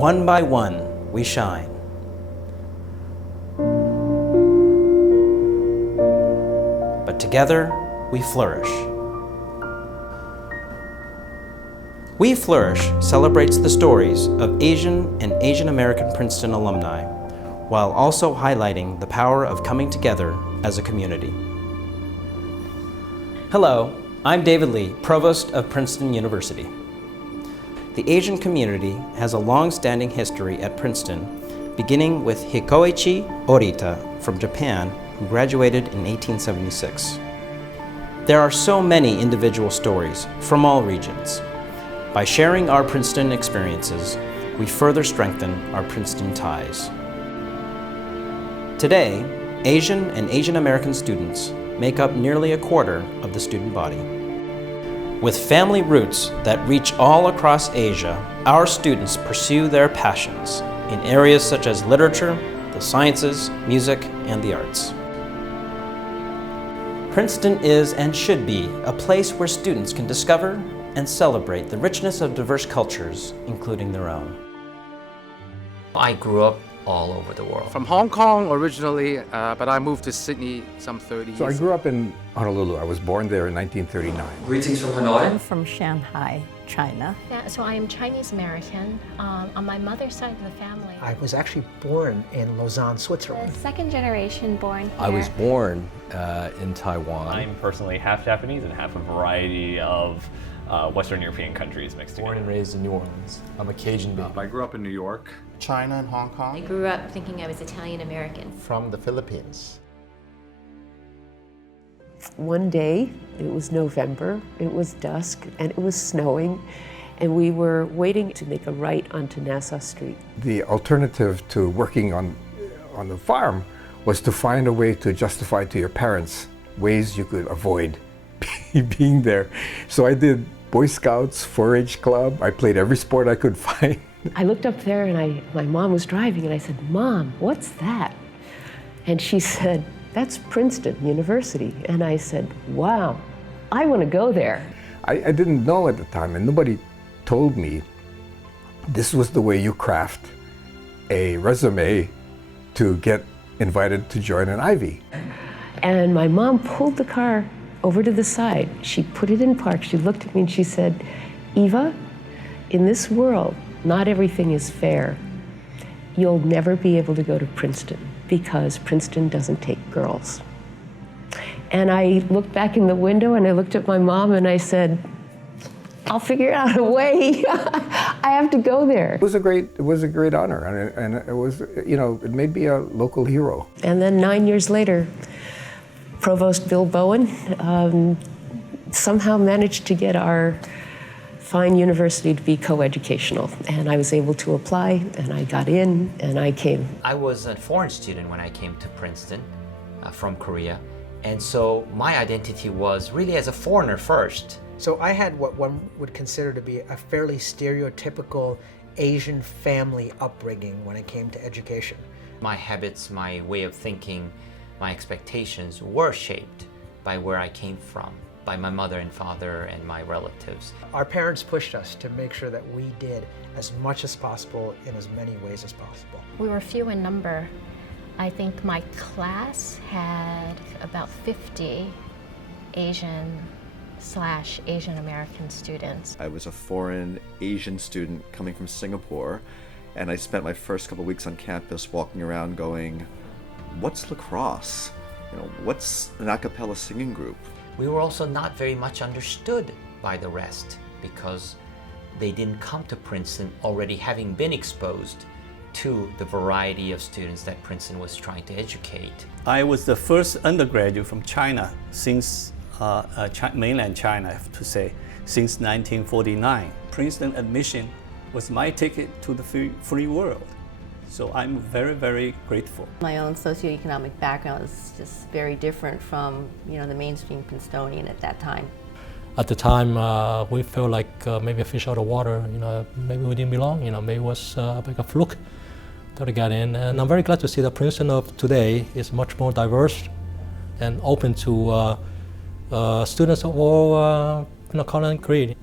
One by one, we shine. But together, we flourish. We Flourish celebrates the stories of Asian and Asian American Princeton alumni, while also highlighting the power of coming together as a community. Hello, I'm David Lee, Provost of Princeton University. The Asian community has a long-standing history at Princeton, beginning with Hikoichi Orita from Japan, who graduated in 1876. There are so many individual stories from all regions. By sharing our Princeton experiences, we further strengthen our Princeton ties. Today, Asian and Asian American students make up nearly a quarter of the student body. With family roots that reach all across Asia, our students pursue their passions in areas such as literature, the sciences, music, and the arts. Princeton is and should be a place where students can discover and celebrate the richness of diverse cultures, including their own. I grew up all over the world. From Hong Kong originally, but I moved to Sydney some 30 years So I grew up in Honolulu. I was born there in 1939. Greetings from Hanoi. I'm from Shanghai, China. Yeah, so I am Chinese American on my mother's side of the family. I was actually born in Lausanne, Switzerland. Second generation born here. I was born in Taiwan. I'm personally half Japanese and half a variety of Western European countries mixed together. Born and raised in New Orleans. I'm a Cajun baby. I grew up in New York, China and Hong Kong. I grew up thinking I was Italian American. From the Philippines. One day, it was November, it was dusk, and it was snowing, and we were waiting to make a right onto Nassau Street. The alternative to working on the farm was to find a way to justify to your parents ways you could avoid being there. So I did Boy Scouts, 4-H Club. I played every sport I could find. I looked up there and my mom was driving and I said, "Mom, what's that?" And she said, "That's Princeton University." And I said, "Wow, I want to go there." I didn't know at the time, and nobody told me this was the way you craft a resume to get invited to join an Ivy. And my mom pulled the car over to the side. She put it in park. She looked at me and she said, "Eva, in this world, not everything is fair. You'll never be able to go to Princeton because Princeton doesn't take girls." And I looked back in the window and I looked at my mom and I said, "I'll figure out a way. I have to go there." It was a great honor, and it was, it made me a local hero. And then 9 years later, Provost Bill Bowen somehow managed to get our fine university to be co-educational. And I was able to apply, and I got in, and I came. I was a foreign student when I came to Princeton from Korea. And so my identity was really as a foreigner first. So I had what one would consider to be a fairly stereotypical Asian family upbringing when it came to education. My habits, my way of thinking, my expectations were shaped by where I came from, by my mother and father and my relatives. Our parents pushed us to make sure that we did as much as possible in as many ways as possible. We were few in number. I think my class had about 50 Asian/Asian American students. I was a foreign Asian student coming from Singapore, and I spent my first couple weeks on campus walking around going, "What's lacrosse? What's an a cappella singing group?" We were also not very much understood by the rest because they didn't come to Princeton already having been exposed to the variety of students that Princeton was trying to educate. I was the first undergraduate from China since mainland China, I have to say, since 1949. Princeton admission was my ticket to the free world. So I'm very, very grateful. My own socioeconomic background is just very different from, the mainstream Princetonian at that time. At the time, we felt like maybe a fish out of water. Maybe we didn't belong. Maybe it was like a fluke that we got in. And I'm very glad to see that Princeton of today is much more diverse and open to students of all color and creed.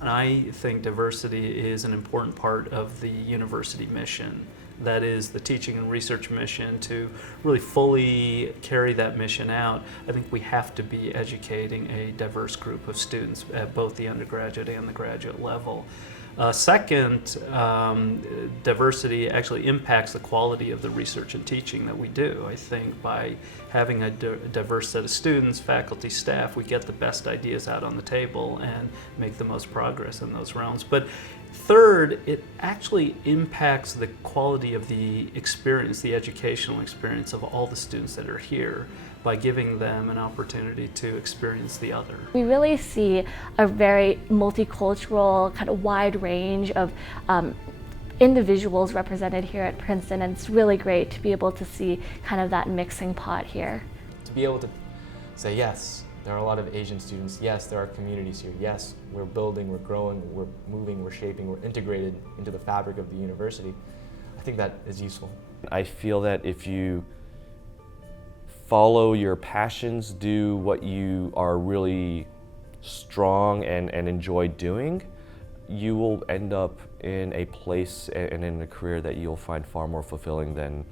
And I think diversity is an important part of the university mission. That is the teaching and research mission. To really fully carry that mission out, I think we have to be educating a diverse group of students at both the undergraduate and the graduate level. Second, diversity actually impacts the quality of the research and teaching that we do. I think by having a diverse set of students, faculty, staff, we get the best ideas out on the table and make the most progress in those realms. But third, it actually impacts the quality of the experience, the educational experience of all the students that are here, by giving them an opportunity to experience the other. We really see a very multicultural, kind of wide range of individuals represented here at Princeton, and it's really great to be able to see kind of that mixing pot here. To be able to say, yes, there are a lot of Asian students, yes, there are communities here, yes, we're building, we're growing, we're moving, we're shaping, we're integrated into the fabric of the university, I think that is useful. I feel that if you follow your passions, do what you are really strong and enjoy doing, you will end up in a place and in a career that you'll find far more fulfilling than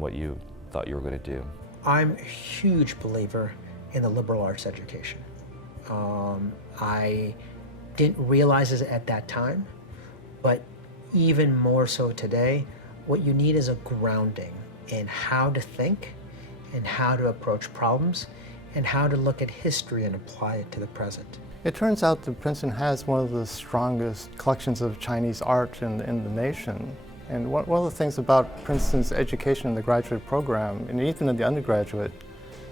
what you thought you were going to do. I'm a huge believer in the liberal arts education. I didn't realize it at that time, but even more so today, what you need is a grounding in how to think and how to approach problems and how to look at history and apply it to the present. It turns out that Princeton has one of the strongest collections of Chinese art in the nation. And one of the things about Princeton's education in the graduate program, and even in the undergraduate,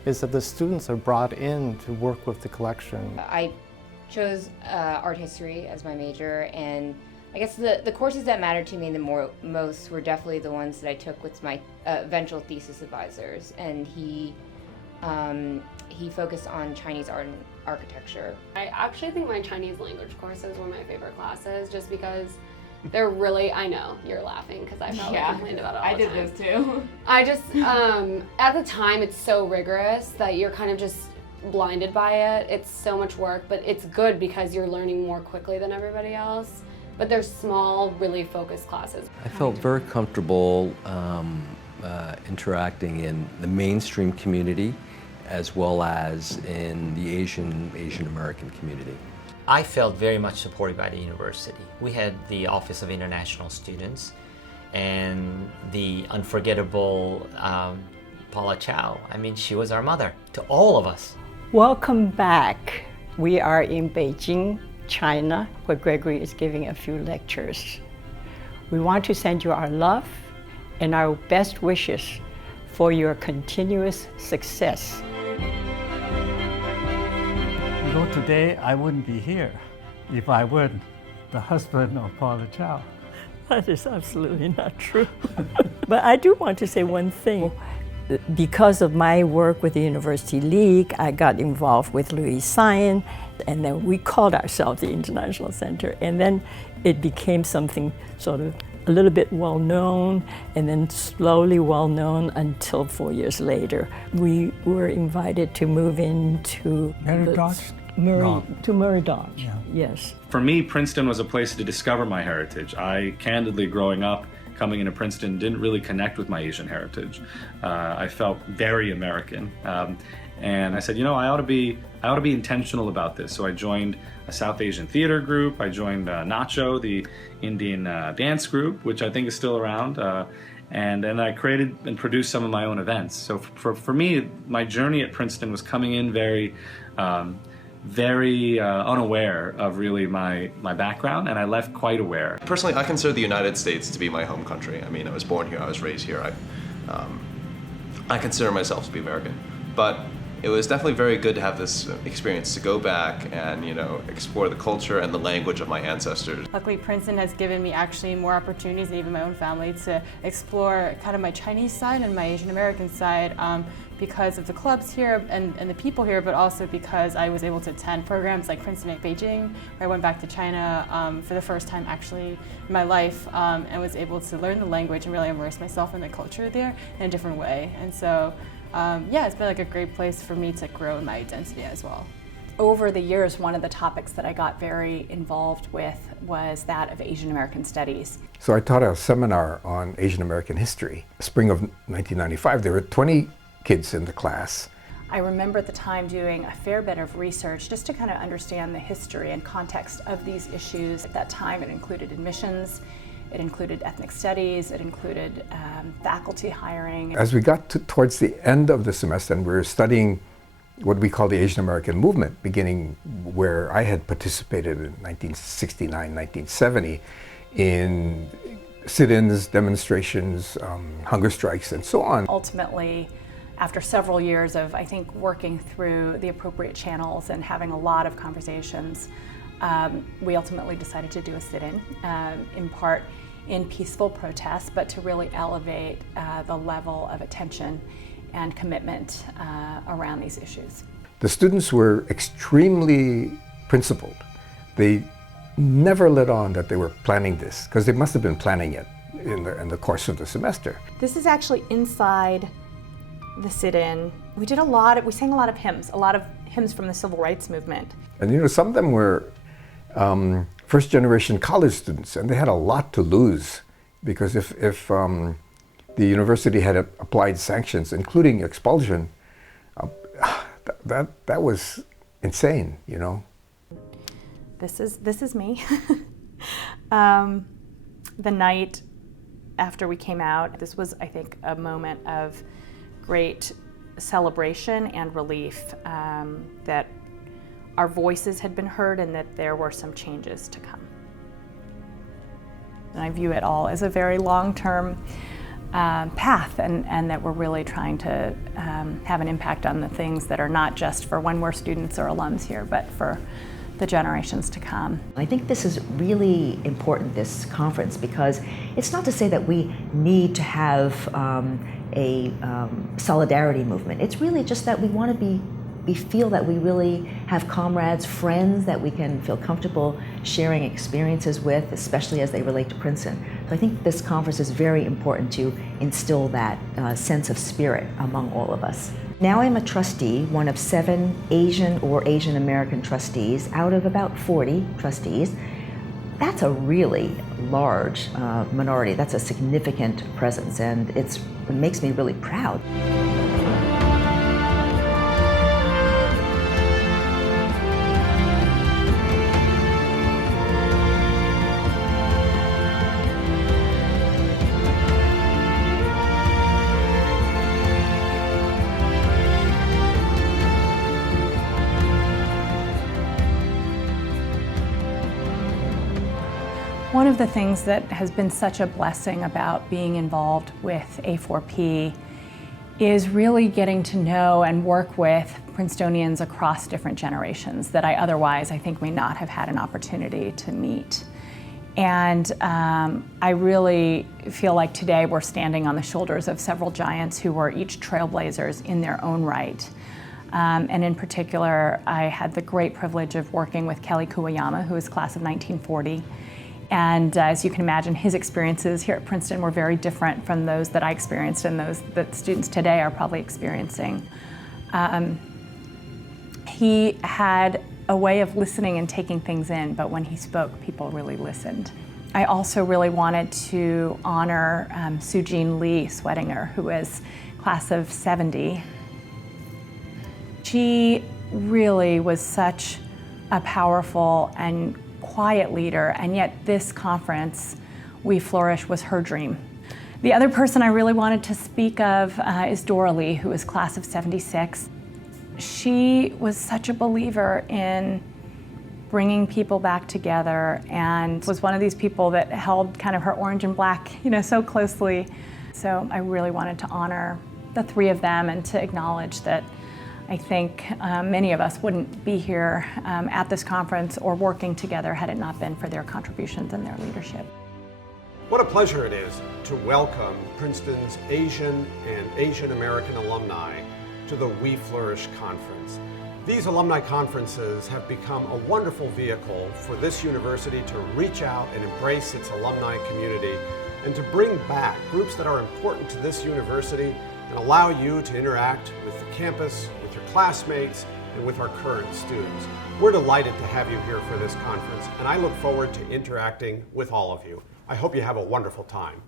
is that the students are brought in to work with the collection. I chose art history as my major, and I guess the courses that mattered to me the most were definitely the ones that I took with my eventual thesis advisors, and he focused on Chinese art and architecture. I actually think my Chinese language course is one of my favorite classes, just because they're really, I know, you're laughing because I probably complained about it all the time. I did this too. I just, at the time it's so rigorous that you're kind of just blinded by it. It's so much work, but it's good because you're learning more quickly than everybody else. But they're small, really focused classes. I felt very comfortable interacting in the mainstream community as well as in the Asian American community. I felt very much supported by the university. We had the Office of International Students and the unforgettable Paula Chou. I mean, she was our mother to all of us. Welcome back. We are in Beijing, China, where Gregory is giving a few lectures. We want to send you our love and our best wishes for your continuous success. You know, today I wouldn't be here if I weren't the husband of Paula Chou. That is absolutely not true. But I do want to say one thing. Because of my work with the University League, I got involved with Louis Science, and then we called ourselves the International Center, and then it became something sort of a little bit well-known, and then slowly well-known until 4 years later. We were invited to move into Murray Dodge, Yeah. Yes. For me, Princeton was a place to discover my heritage. I candidly, growing up, coming into Princeton, didn't really connect with my Asian heritage. I felt very American. And I said, you know, I ought to be intentional about this. So I joined a South Asian theater group. I joined Nacho, the Indian dance group, which I think is still around. And then I created and produced some of my own events. So for me, my journey at Princeton was coming in very unaware of really my background, and I left quite aware. Personally, I consider the United States to be my home country. I mean, I was born here, I was raised here. I consider myself to be American, but it was definitely very good to have this experience to go back and, you know, explore the culture and the language of my ancestors. Luckily, Princeton has given me actually more opportunities, and even my own family, to explore kind of my Chinese side and my Asian American side because of the clubs here and the people here, but also because I was able to attend programs like Princeton at Beijing, where I went back to China for the first time actually in my life, and was able to learn the language and really immerse myself in the culture there in a different way. And so, yeah, it's been like a great place for me to grow in my identity as well. over the years, one of the topics that I got very involved with was that of Asian American Studies. So I taught a seminar on Asian American history. Spring of 1995, there were 20 kids in the class. I remember at the time doing a fair bit of research just to kind of understand the history and context of these issues. At that time, it included admissions, it included ethnic studies, it included faculty hiring. As we got towards the end of the semester and we were studying what we call the Asian American movement, beginning where I had participated in 1969, 1970 in sit-ins, demonstrations, hunger strikes, and so on. Ultimately, after several years of, I think, working through the appropriate channels and having a lot of conversations, we ultimately decided to do a sit-in, in part in peaceful protest, but to really elevate the level of attention and commitment around these issues. The students were extremely principled. They never let on that they were planning this, because they must have been planning it in the course of the semester. This is actually inside the sit-in. We sang a lot of hymns from the civil rights movement. And some of them were first generation college students, and they had a lot to lose, because if the university had applied sanctions, including expulsion, that was insane, This is me. The night after we came out, this was, I think, a moment of great celebration and relief that our voices had been heard and that there were some changes to come. And I view it all as a very long-term path, and that we're really trying to have an impact on the things that are not just for when we're students or alums here, but for the generations to come. I think this is really important, this conference, because it's not to say that we need to have a solidarity movement. It's really just that we want to feel that we really have comrades, friends that we can feel comfortable sharing experiences with, especially as they relate to Princeton. So I think this conference is very important to instill that sense of spirit among all of us. Now I'm a trustee, one of 7 Asian or Asian American trustees out of about 40 trustees. That's a really large minority. That's a significant presence, and it makes me really proud. One of the things that has been such a blessing about being involved with A4P is really getting to know and work with Princetonians across different generations that I otherwise, I think, may not have had an opportunity to meet. And I really feel like today we're standing on the shoulders of several giants who were each trailblazers in their own right. And in particular, I had the great privilege of working with Kelly Kuwayama, who was class of 1940. And as you can imagine, his experiences here at Princeton were very different from those that I experienced and those that students today are probably experiencing. He had a way of listening and taking things in, but when he spoke, people really listened. I also really wanted to honor Sujin Lee Swettinger, who is class of 70. She really was such a powerful and quiet leader, and yet this conference, We Flourish, was her dream. The other person I really wanted to speak of is Dora Lee, who is class of 76. She was such a believer in bringing people back together and was one of these people that held kind of her orange and black, so closely. So I really wanted to honor the 3 of them and to acknowledge that I think many of us wouldn't be here at this conference or working together had it not been for their contributions and their leadership. What a pleasure it is to welcome Princeton's Asian and Asian American alumni to the We Flourish conference. These alumni conferences have become a wonderful vehicle for this university to reach out and embrace its alumni community and to bring back groups that are important to this university and allow you to interact with the campus, with your classmates, and with our current students. We're delighted to have you here for this conference, and I look forward to interacting with all of you. I hope you have a wonderful time.